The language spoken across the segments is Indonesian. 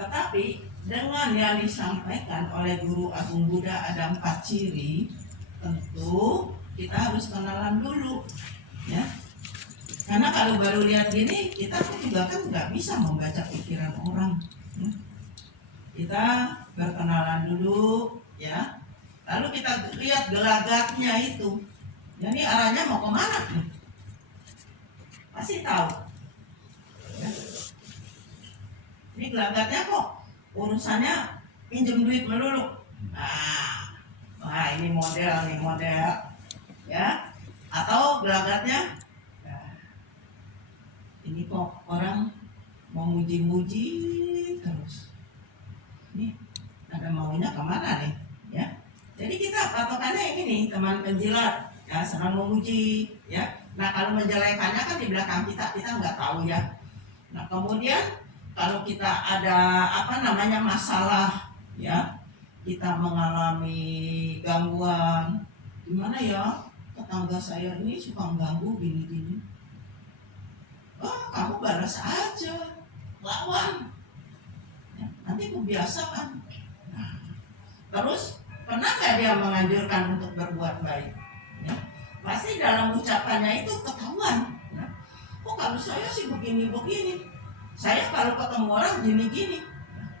Tetapi dengan yang disampaikan oleh Guru Agung Buddha ada 4 ciri, tentu kita harus kenalan dulu, ya. Karena kalau baru lihat gini, kita juga kan nggak bisa membaca pikiran orang. Ya. Kita berkenalan dulu, ya. Lalu kita lihat gelagatnya itu. Jadi arahnya mau kemana nih? Pasti tahu. Ya. Ini gelagatnya kok urusannya pinjam duit melulu. Wah ini model, ya. Atau gelagatnya, ini kok orang mau muji-muji terus. Ini ada maunya kemana nih, ya? Jadi kita patokannya ini nih, teman penjilat, ya, senang memuji, ya. Nah kalau menjelekannya kan di belakang kita nggak tahu, ya. Nah kemudian kalau kita ada masalah, ya, kita mengalami gangguan, gimana ya, tetangga saya ini suka ganggu gini-gini. Kamu balas aja, lawan, ya, nanti kebiasaan. Nah, terus pernah nggak dia menganjurkan untuk berbuat baik? Ya, pasti dalam ucapannya itu ketahuan. Ya. Kalau saya sih begini-begini, saya kalau ketemu orang gini-gini,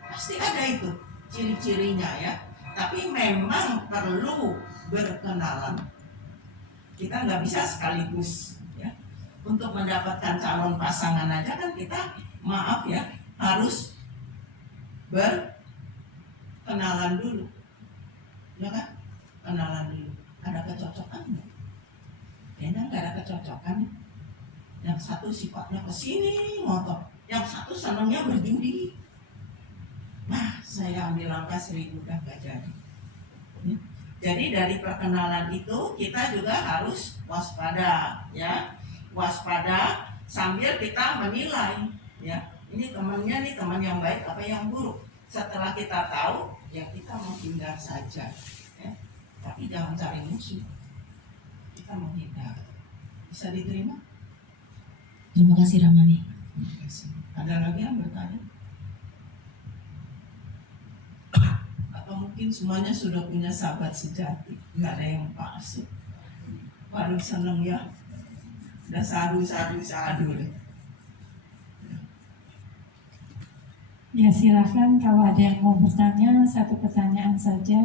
pasti ada itu ciri-cirinya, ya. Tapi memang perlu berkenalan. Kita nggak bisa sekaligus, ya. Untuk mendapatkan calon pasangan aja kan kita, maaf ya, harus berkenalan dulu, ya kan? Kenalan dulu. Ada kecocokan nggak? Kayaknya nggak ada kecocokan. Yang satu sifatnya kesini ngotot, yang satu senangnya berjudi. Nah, saya ambil langkah 1000 udah gak jadi. Jadi dari perkenalan itu kita juga harus waspada, ya. Waspada sambil kita menilai, ya. Ini temannya nih teman yang baik apa yang buruk. Setelah kita tahu, ya kita menghindar saja, ya. Tapi jangan cari musuh. Kita menghindar. Bisa diterima? Terima kasih Ramani. Terima kasih. Ada lagi yang bertanya? Atau mungkin semuanya sudah punya sahabat sejati, nggak ada yang palsu. Baru seneng ya, udah sadu deh. Ya silakan kalau ada yang mau bertanya, satu pertanyaan saja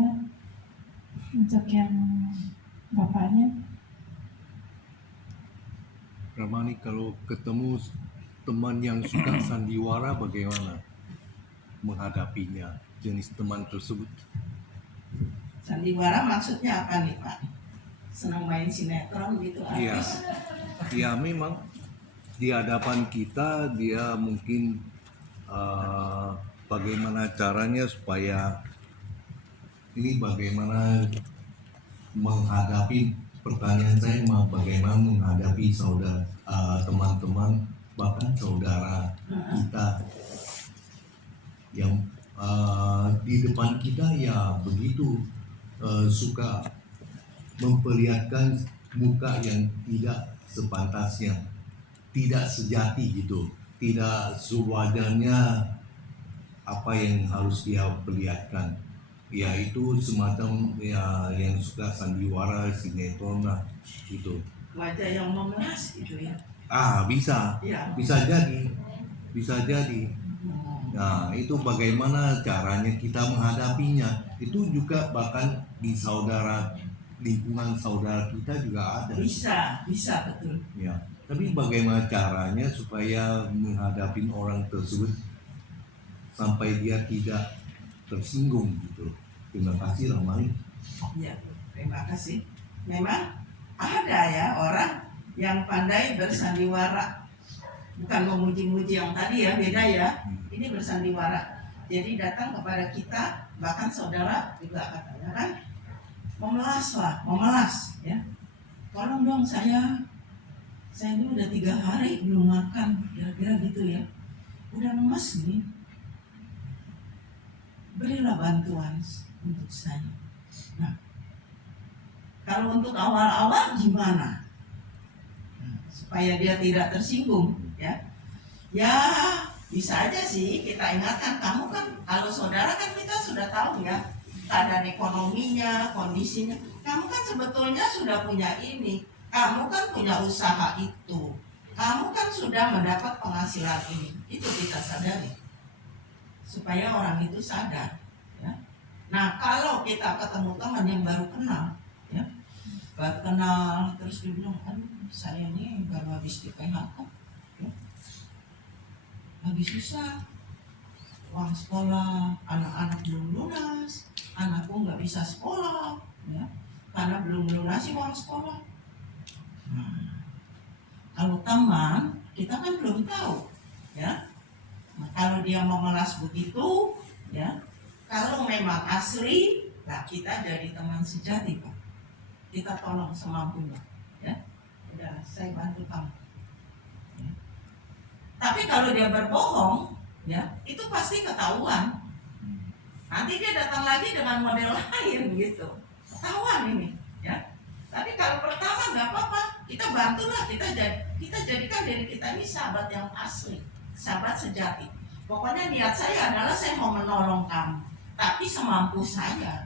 untuk yang bapaknya. Ramani, kalau ketemu teman yang suka sandiwara bagaimana menghadapinya, jenis teman tersebut? Sandiwara maksudnya apa nih Pak? Senang main sinetron gitu? Iya, ya memang di hadapan kita dia mungkin bagaimana caranya supaya ini, bagaimana menghadapi, pertanyaan saya bagaimana menghadapi saudara, teman-teman, bahkan saudara kita yang di depan kita ya begitu suka memperlihatkan muka yang tidak sepantasnya, tidak sejati gitu, tidak sewajarnya apa yang harus dia perlihatkan, yaitu semacam ya yang suka sandiwara, sinetron lah gitu. Wajah yang memeras gitu ya? Bisa, ya. bisa jadi. Nah, itu bagaimana caranya kita menghadapinya. Itu juga bahkan di saudara, lingkungan saudara kita juga ada. Bisa betul. Ya, tapi bagaimana caranya supaya menghadapi orang tersebut sampai dia tidak tersinggung gitu. Terima kasih Ramani. Ya, terima kasih. Memang ada ya orang yang pandai bersandiwara. Bukan memuji-muji yang tadi ya, beda ya. Ini bersandiwara. Jadi datang kepada kita, bahkan saudara juga katanya kan, memelas ya. Tolong dong saya ini udah 3 hari belum makan, kira-kira gitu ya. Udah lemes nih. Berilah bantuan untuk saya. Nah, kalau untuk awal-awal gimana? Supaya dia tidak tersinggung, ya. Ya, bisa aja sih kita ingatkan, kamu kan kalau saudara kan kita sudah tahu ya keadaan ekonominya, kondisinya. Kamu kan sebetulnya sudah punya ini, kamu kan punya usaha itu, kamu kan sudah mendapat penghasilan ini. Itu kita sadari supaya orang itu sadar ya. Nah kalau kita ketemu teman yang baru kenal ya, baru kenal terus dia bilang, aduh saya ini baru habis di PHK ya, habis susah, uang sekolah anak-anak belum lunas, anakku nggak bisa sekolah ya karena belum melunasi uang sekolah. Nah, kalau teman kita kan belum tahu ya. Nah, kalau dia mau melas begitu ya, kalau memang asli, nah kita jadi teman sejati Pak. Kita tolong semampunya ya. Udah saya bantu kamu ya. Tapi kalau dia berbohong ya, itu pasti ketahuan. Nanti dia datang lagi dengan model lain gitu, ketahuan ini ya. Tapi kalau pertama nggak apa-apa, kita bantulah, kita jadikan diri kita ini sahabat yang asli, sahabat sejati. Pokoknya niat saya adalah saya mau menolong kamu, tapi semampu saya.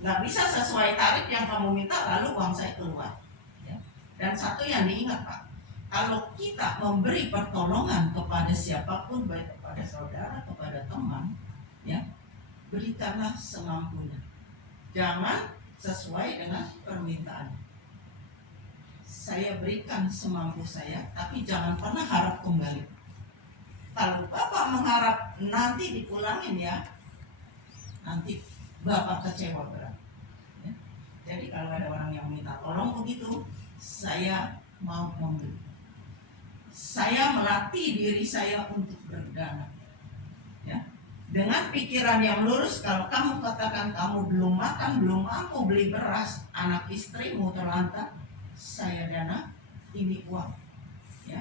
Nggak bisa sesuai tarif yang kamu minta lalu uang saya keluar ya. Dan satu yang diingat Pak, kalau kita memberi pertolongan kepada siapapun, baik kepada saudara, kepada teman ya, berikanlah semampunya, jangan sesuai dengan permintaan. Saya berikan semampu saya, tapi jangan pernah harap kembali. Kalau Bapak mengharap nanti dipulangin ya, nanti Bapak kecewa berat ya. Jadi kalau ada orang yang minta tolong begitu, saya mau memberi. Saya melatih diri saya untuk berdana ya. Dengan pikiran yang lurus, kalau kamu katakan kamu belum makan, belum mampu beli beras, anak istrimu terlantar, saya dana, ini uang ya.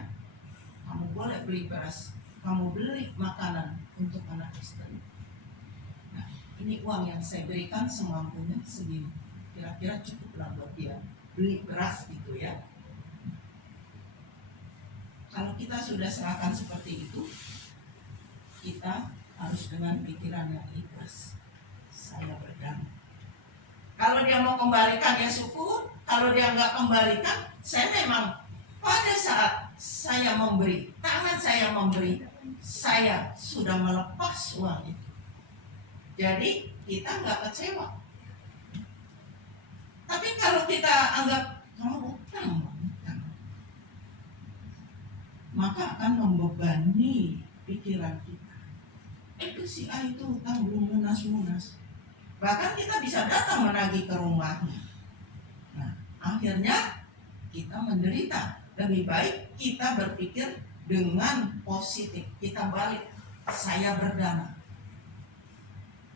Kamu boleh beli beras, kamu beli makanan untuk anak istri. Nah, ini uang yang saya berikan semampunya segini. Kira-kira cukuplah buat dia beli beras gitu ya. Kalau kita sudah serahkan seperti itu, kita harus dengan pikiran yang ikhlas. Saya berdana. Kalau dia mau kembalikan ya syukur. Kalau dia nggak kembalikan, saya memang pada saat saya memberi, tangan saya memberi, saya sudah melepas uang itu. Jadi kita nggak kecewa. Tapi kalau kita anggap kamu utang, maka akan membebani pikiran kita. Itu si A itu utang belum lunas-lunas. Bahkan kita bisa datang menagih ke rumahnya. Nah, akhirnya kita menderita. Lebih baik kita berpikir dengan positif. Kita balik, saya berdana.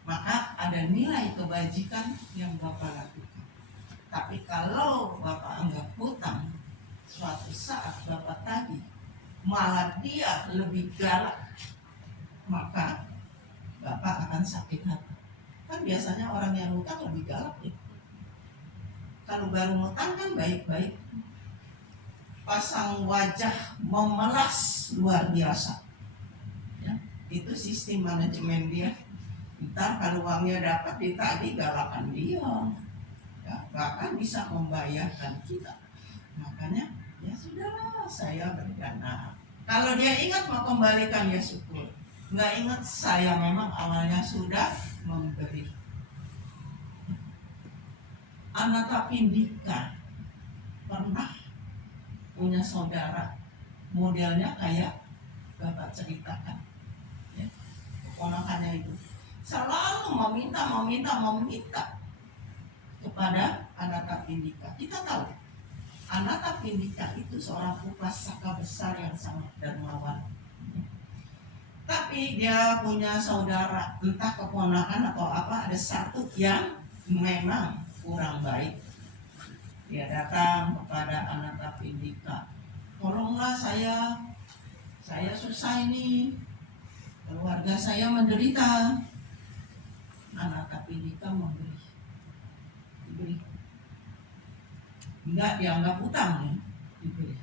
Maka ada nilai kebajikan yang Bapak lakukan. Tapi kalau Bapak anggap hutang, suatu saat Bapak tagih, malah dia lebih galak, maka Bapak akan sakit hati. Kan biasanya orang yang hutang lebih galak ya. Kalau baru hutang kan baik-baik, pasang wajah memelas luar biasa ya. Itu sistem manajemen dia. Ntar kalau uangnya dapat ditagih, galakan dia ya, bahkan bisa membayarkan kita. Makanya ya sudah, saya berdana. Kalau dia ingat mau kembalikan ya syukur. Nggak ingat, saya memang awalnya sudah memberi. Anata Pindika pernah punya saudara, modelnya kayak Bapak ceritakan ya. Keponakannya itu selalu meminta kepada Anata Pindika. Kita tahu Anata Pindika itu seorang upasaka besar yang sangat dermawan. Tapi dia punya saudara, entah keponakan atau apa, ada satu yang memang kurang baik. Dia datang kepada Anata Pindika, tolonglah saya susah ini, keluarga saya menderita. Anata Pindika diberi. Enggak dianggap utang ya, diberi.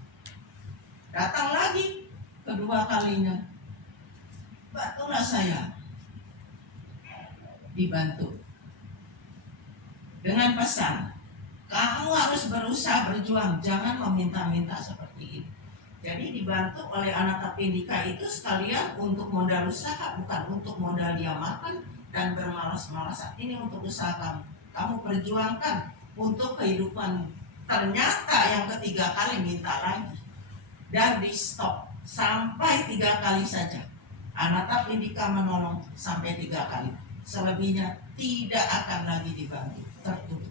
Datang lagi kedua kalinya, bantulah saya, dibantu dengan pesan, kamu harus berusaha berjuang, jangan meminta-minta seperti ini. Jadi dibantu oleh Anata Pindika itu sekalian untuk modal usaha, bukan untuk modal dia makan dan bermalas-malasan. Ini untuk usaha kamu, kamu perjuangkan untuk kehidupan. Ternyata yang ketiga kali minta lagi dan di stop sampai 3 kali saja. Anata Pindika menolong sampai 3 kali, selebihnya tidak akan lagi dibantu, tertutup.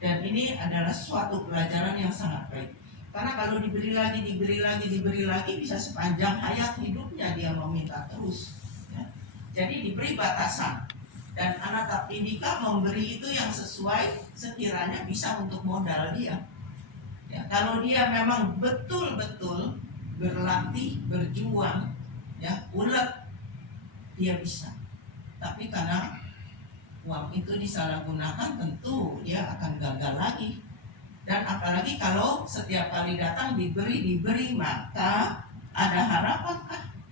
Dan ini adalah suatu pelajaran yang sangat baik. Karena kalau diberi lagi, bisa sepanjang hayat hidupnya dia meminta terus. Ya. Jadi diberi batasan. Dan Anata Pindika memberi itu yang sesuai sekiranya bisa untuk modal dia. Ya, kalau dia memang betul-betul berlatih, berjuang, ya, ulet, dia bisa. Tapi karena uang itu disalahgunakan, tentu dia akan gagal lagi. Dan apalagi kalau setiap kali datang diberi, maka ada harapan,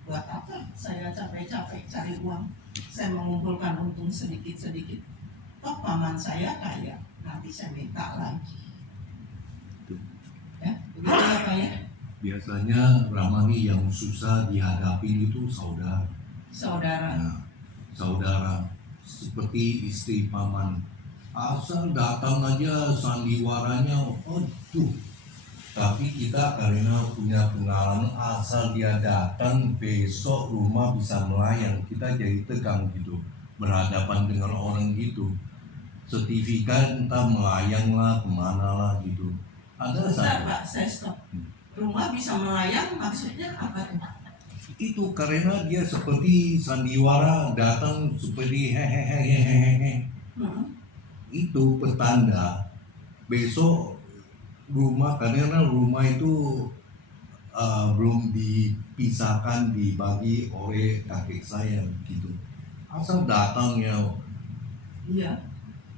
buat apa saya capek-capek cari uang, saya mengumpulkan untung sedikit-sedikit, toh paman saya kaya, nanti saya minta lagi. Ya, begitu ya Pak ya? Biasanya Ramani yang susah dihadapi itu saudara. Nah, saudara seperti istri paman, asal datang aja sandiwaranya, aduh. Tapi kita karena punya pengalaman, asal dia datang besok rumah bisa melayang, kita jadi tegang gitu berhadapan dengan orang gitu. Sertifikat entah melayang lah kemana lah gitu. Ada Bentar, satu. Pak, saya stop. Rumah bisa melayang maksudnya apa tuh? Itu karena dia seperti sandiwara datang seperti hehehe. Itu pertanda besok rumah, karena rumah itu belum dipisahkan, dibagi oleh kakek saya gitu. Asal datang ya, Iya.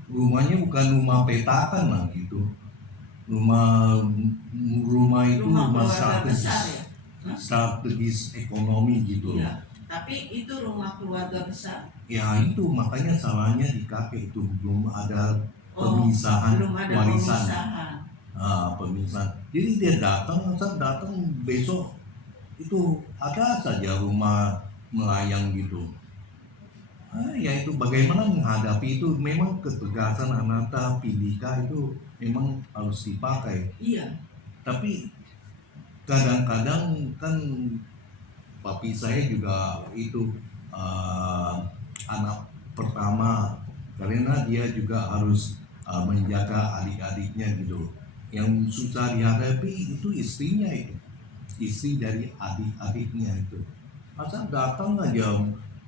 rumahnya bukan rumah petakan lah gitu. Rumah itu rumah keluarga besar ya? strategis ekonomi gitu. Iya. Tapi itu rumah keluarga besar. Ya itu makanya salahnya di kakek itu belum ada pemisahan belum ada warisan. Pemisahan. Jadi dia datang besok itu ada saja rumah melayang gitu. Ya itu bagaimana menghadapi itu, memang ketegasan Anata Pindika itu memang harus dipakai. Iya. Tapi kadang-kadang kan papi saya juga itu anak pertama, karena dia juga harus menjaga adik-adiknya gitu. Yang susah dihadapi itu istrinya, itu istri dari adik-adiknya itu. Masa datang aja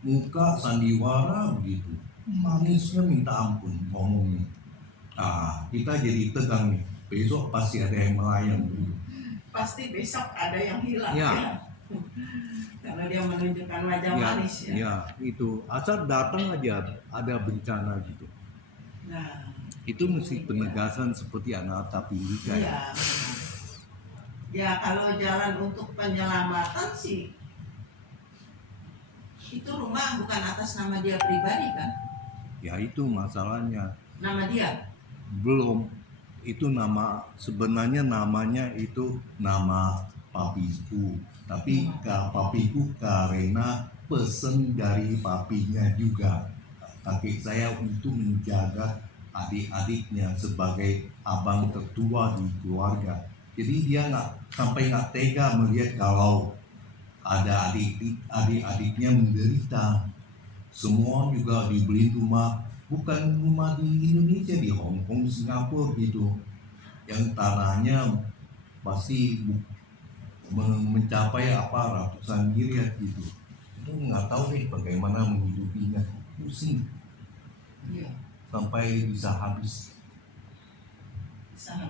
muka sandiwara begitu, manisnya minta ampun ngomongnya. Kita jadi tegang nih, besok pasti ada yang melayang dulu. Pasti besok ada yang hilang Ya. ya. Kalau dia menunjukkan wajah manis ya. Ya, itu asal datang aja ada bencana gitu. Nah, Itu mesti penegasan seperti Anata Pindika. iya. Ya kalau jalan untuk penyelamatan sih, itu rumah bukan atas nama dia pribadi kan? Ya itu masalahnya. Nama dia? Belum. Itu sebenarnya namanya itu nama papiku. Tapi papiku karena pesen dari papinya juga. Kakek saya untuk menjaga adik-adiknya sebagai abang tertua di keluarga. Jadi dia nggak tega melihat kalau ada adik-adiknya menderita. Semua juga dibeli rumah, bukan rumah di Indonesia, di Hong Kong, Singapura gitu, yang tanahnya pasti mencapai ratusan miliar gitu. Itu nggak tahu deh bagaimana menghidupinya, pusing. Iya. Sampai bisa habis Ya.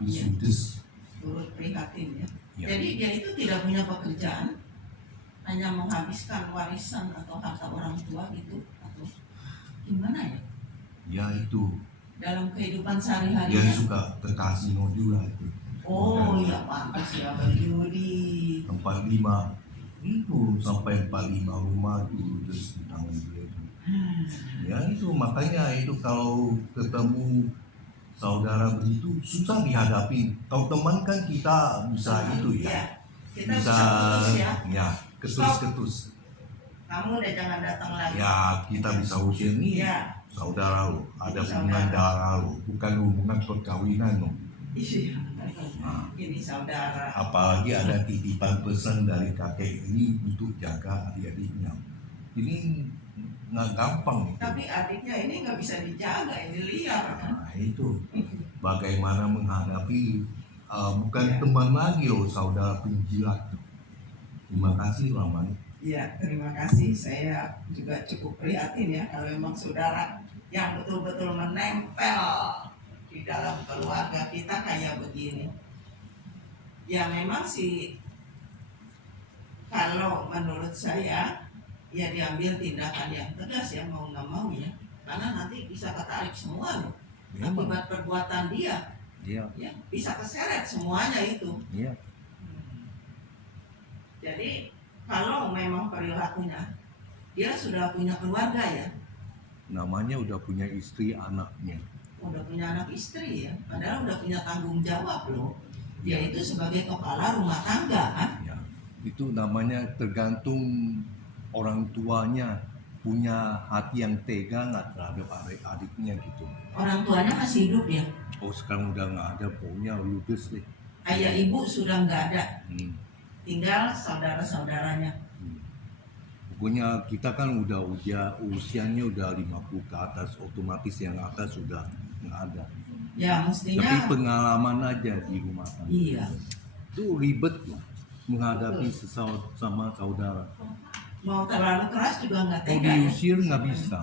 Iya. ludes. Turut prihatin ya. Ya. Jadi dia itu tidak punya pekerjaan, hanya menghabiskan warisan atau harta orang tua gitu, atau gimana ya? Ya itu Dalam kehidupan dia sehari-harinya. suka ke kasino juga itu. Oh iya, pantas ya berjudi. Tempat 5 itu sampai 45 rumah itu ludes di tangan dia itu. Ya itu makanya itu kalau ketemu saudara begitu susah dihadapi. Kalau teman kan kita bisa itu ya, Ya, kita bisa bisa putus ya. ya ketus-ketus. Kamu udah jangan datang lagi. Ya kita bisa usir nih Ya. saudara lo, ada hubungan Saudara. darah lo, bukan hubungan perkawinan lo. Iya. Nah, Ini saudara. apalagi ada titipan pesan dari kakek ini untuk jaga adik-adiknya. Ini nggak gampang itu. Tapi adiknya ini nggak bisa dijaga, ini liar kan. Nah itu bagaimana menghadapi bukan Ya. teman lagi loh, saudara penjilat. Terima kasih Laman. Ya, terima kasih. Saya juga cukup prihatin ya kalau memang saudara yang betul-betul menempel di dalam keluarga kita kayak begini. Ya memang sih kalau menurut saya ya diambil tindakan yang tegas ya mau nggak mau ya. Karena nanti bisa ketarik semua loh. Akibat perbuatan dia Iya, ya bisa keseret semuanya itu. iya. Jadi kalau memang perilakunya dia sudah punya keluarga ya, Namanya udah punya istri anaknya. udah punya anak istri ya, padahal udah punya tanggung jawab loh. Dia itu sebagai kepala rumah tangga kan. Ya, itu namanya tergantung orang tuanya punya hati yang tega nggak terhadap adik-adiknya gitu. Orang tuanya masih hidup ya, Oh sekarang udah nggak ada, pokoknya ludes deh. ayah ibu sudah nggak ada, Hmm, tinggal saudara-saudaranya. hmm. Pokoknya kita kan udah usianya udah 50 ke atas, otomatis yang atas sudah nggak ada. Ya Tapi mestinya pengalaman aja di rumah tangga. iya. Itu ribet loh menghadapi sama saudara. Mau terlalu keras juga nggak Kalau tega ya. diusir nggak bisa,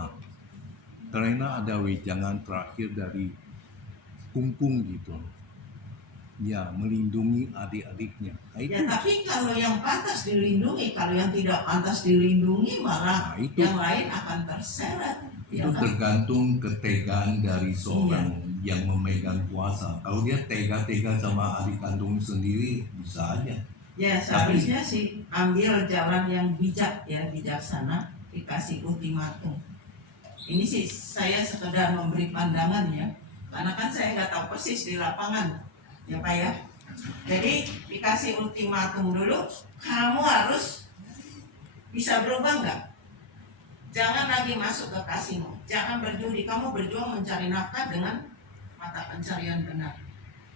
karena ada wejangan terakhir dari kungkung gitu. Ya melindungi adik-adiknya. Nah, itu Ya tapi kalau yang pantas dilindungi, kalau yang tidak pantas dilindungi malah Nah, itu. yang lain akan terseret. itu Ya kan? tergantung ketegaan dari seorang yang memegang kuasa. Kalau dia tega-tega sama adik kandung sendiri bisa aja. Ya seharusnya sih ambil jalan yang bijak ya, bijaksana, dikasih ultimatum. Ini sih saya sekedar memberi pandangan ya, karena kan saya nggak tahu persis di lapangan, ya Pak ya. Jadi dikasih ultimatum dulu, kamu harus bisa berubah nggak? Jangan lagi masuk ke kasino, jangan berjudi, kamu berjuang mencari nafkah dengan mata pencarian benar.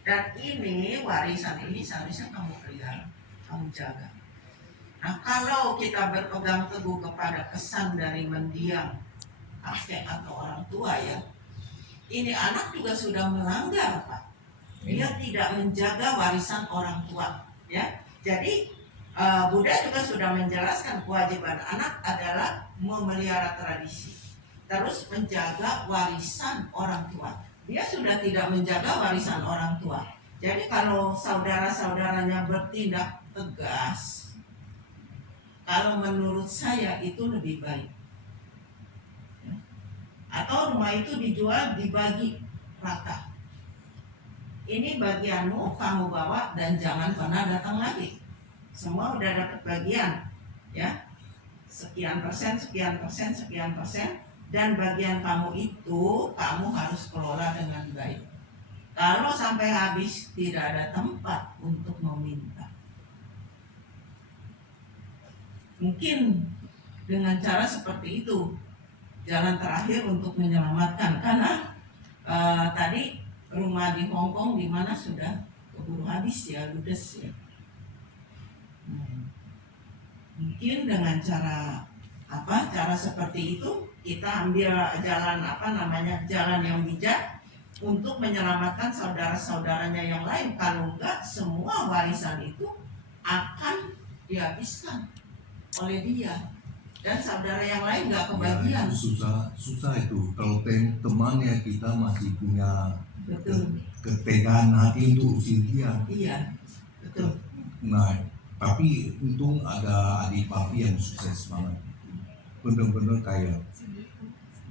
Dan ini warisan ini seharusnya kamu pelihara, kamu jaga. Nah kalau kita berpegang teguh kepada pesan dari mendiang kakek atau orang tua ya, ini anak juga sudah melanggar Pak. Dia tidak menjaga warisan orang tua ya. Jadi Buddha juga sudah menjelaskan kewajiban anak adalah memelihara tradisi, terus menjaga warisan orang tua. Dia sudah tidak menjaga warisan orang tua. Jadi kalau saudara-saudaranya bertindak tegas, kalau menurut saya itu lebih baik. Atau rumah itu dijual, dibagi rata. Ini bagianmu, kamu bawa dan jangan pernah datang lagi. Semua udah dapat bagian, ya. Sekian persen, sekian persen, sekian persen. Dan bagian kamu itu kamu harus kelola dengan baik. Kalau sampai habis tidak ada tempat untuk meminta. Mungkin dengan cara seperti itu jalan terakhir untuk menyelamatkan, karena tadi rumah di Hong Kong di mana sudah keburu habis ya, ludes ya. Mungkin dengan cara cara seperti itu kita ambil jalan jalan yang bijak untuk menyelamatkan saudara-saudaranya yang lain. Kalau enggak, semua warisan itu akan dihabiskan oleh dia dan saudara yang lain nggak kebagian. Ya, itu susah itu. Kalau temannya kita masih punya Betul. ketegangan hati untuk usir dia. Iya, betul. Nah, tapi untung ada adik papi yang sukses banget. Bener-bener kaya.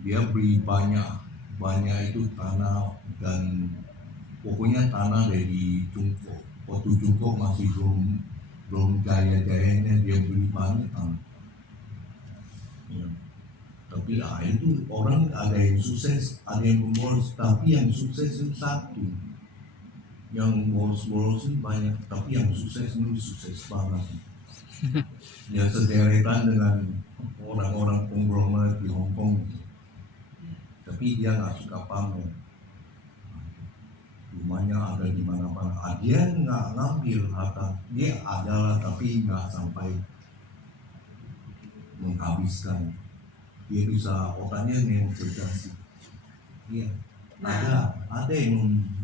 Dia beli banyak itu tanah, dan pokoknya tanah dari Jungkook. Waktu Jungkook masih belum jaya-jayanya dia beli banyak kan. Ya. Tapi itu orang ada yang sukses, ada yang boros, tapi yang sukses itu satu. Yang boros-boros itu banyak, tapi yang sukses itu sukses banget. Ya sederetan dengan orang-orang konglomerat di Hong Kong, tapi dia nggak suka pamer. Rumahnya ada di mana-mana. Dia nggak ngambil harta, dia adalah tapi nggak sampai menghabiskan. Dia bisa otaknya yang cerdas. Iya. Ada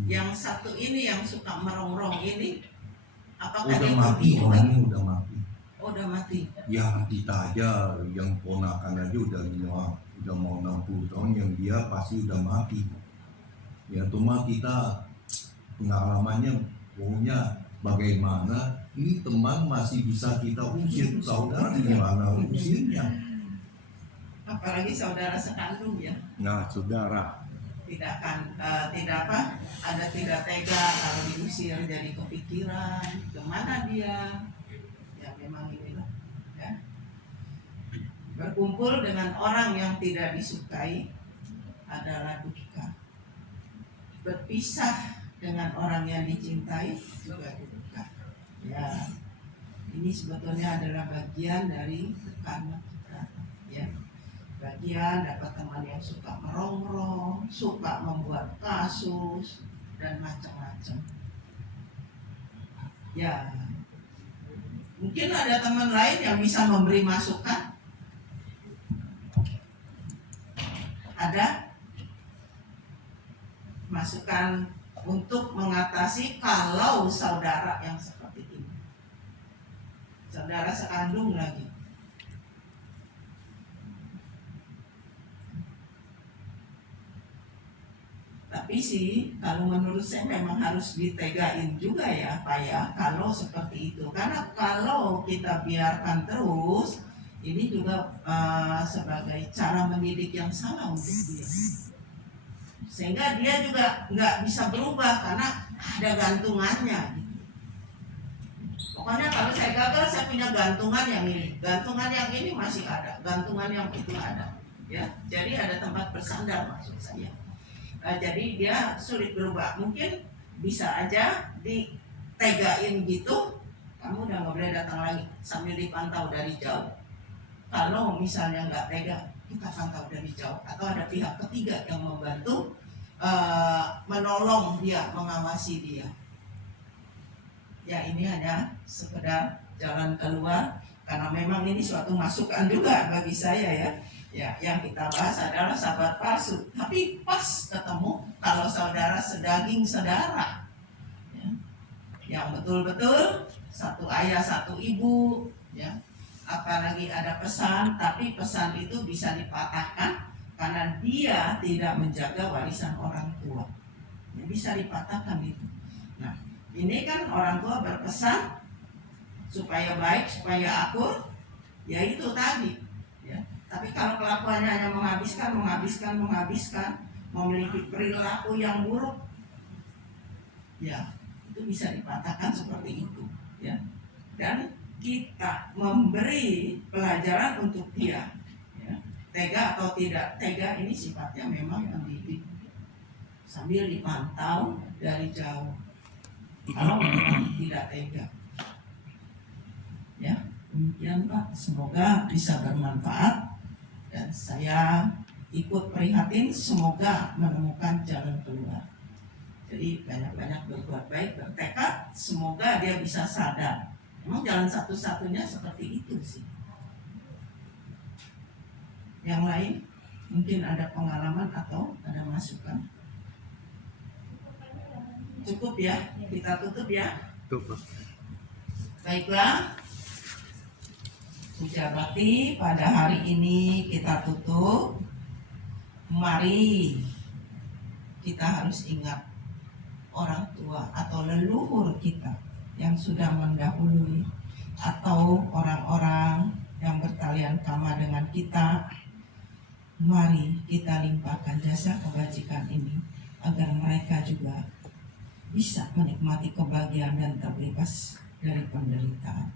yang satu ini yang suka merongrong ini, apakah udah dia mati, juga? orangnya udah mati. Oh, udah mati. Ya kita aja yang ponakan aja udah mau 60 tahun, yang dia pasti udah mati. Ya cuma kita pengalamannya pokoknya bagaimana ini teman masih bisa kita usir, saudara gimana usirnya. Apalagi saudara sekandung ya. Nah saudara Tidak tega kalau diusir, jadi kepikiran kemana dia. Ya memang inilah ya. Berkumpul dengan orang yang tidak disukai adalah duka. Berpisah dengan orang yang dicintai juga duka. Ya, ini sebetulnya adalah bagian dari karma kita. Ya, bagian dapat teman yang suka merongrong, suka membuat kasus dan macam-macam. Ya, mungkin ada teman lain yang bisa memberi masukan. Ada masukan untuk mengatasi kalau saudara yang seperti ini, saudara sekandung lagi. Tapi sih kalau menurut saya memang harus ditegain juga ya Pak ya, kalau seperti itu. Karena kalau kita biarkan terus, ini juga sebagai cara mendidik yang salah untuk dia. Sehingga dia juga nggak bisa berubah karena ada gantungannya gitu. Pokoknya kalau saya gagal, saya punya gantungan yang ini, gantungan yang ini masih ada, gantungan yang itu ada, ya. Jadi ada tempat bersandar maksud saya. Jadi dia sulit berubah. Mungkin bisa aja ditegain gitu, kamu udah nggak boleh datang lagi, sambil dipantau dari jauh. Kalau misalnya nggak tega, kita pantau dari jauh, atau ada pihak ketiga yang membantu menolong dia, mengawasi dia. Ya ini hanya sekedar jalan keluar, karena memang ini suatu masukan juga bagi saya ya. Ya, yang kita bahas adalah sahabat palsu, tapi pas ketemu kalau saudara sedaging sedara, ya, yang betul-betul satu ayah satu ibu, ya. Apalagi ada pesan, tapi pesan itu bisa dipatahkan karena dia tidak menjaga warisan orang tua, ya, bisa dipatahkan itu. Nah, ini kan orang tua berpesan supaya baik, supaya akur, ya itu tadi. Ya. Tapi kalau kelakuannya hanya menghabiskan, memiliki perilaku yang buruk, ya itu bisa dipatahkan seperti itu, ya. Dan kita memberi pelajaran untuk dia, ya. Tega atau tidak tega ini sifatnya memang mendidik, sambil dipantau dari jauh. Kalau memang tidak tega, ya demikian Pak. Semoga bisa bermanfaat dan saya ikut prihatin. Semoga menemukan jalan keluar. Jadi banyak-banyak berbuat baik, bertekad. Semoga dia bisa sadar. Memang jalan satu-satunya seperti itu sih. Yang lain mungkin ada pengalaman atau ada masukan. Cukup ya, kita tutup ya. Baiklah, Puja Bakti pada hari ini kita tutup. Mari kita harus ingat orang tua atau leluhur kita yang sudah mendahului, atau orang-orang yang bertalian kama dengan kita. Mari kita limpahkan jasa kebajikan ini agar mereka juga bisa menikmati kebahagiaan dan terbebas dari penderitaan.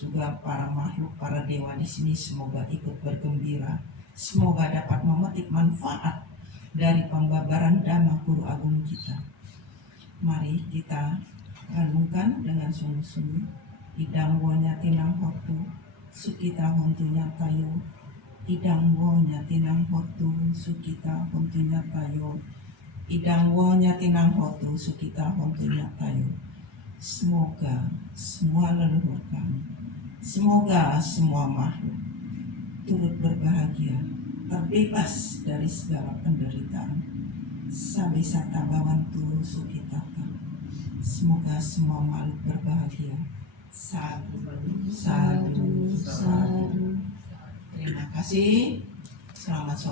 Juga para makhluk, para dewa di sini semoga ikut bergembira, semoga dapat memetik manfaat dari pembabaran Dhamma Guru Agung kita. Mari kita renungkan dengan sungguh-sungguh. Idang wonya tinang hotu, sukita hontunya tayo. Idang wonya tinang hotu, sukita hontunya tayo. Idang wonya tinang hotu, sukita hontunya tayo. Semoga semua leluhur kami, semoga semua makhluk turut berbahagia, terbebas dari segala penderitaan. Sabisata bawantu sukitata. Semoga semua makhluk berbahagia. Sadu, sadu, sadu. Terima kasih. Selamat sore.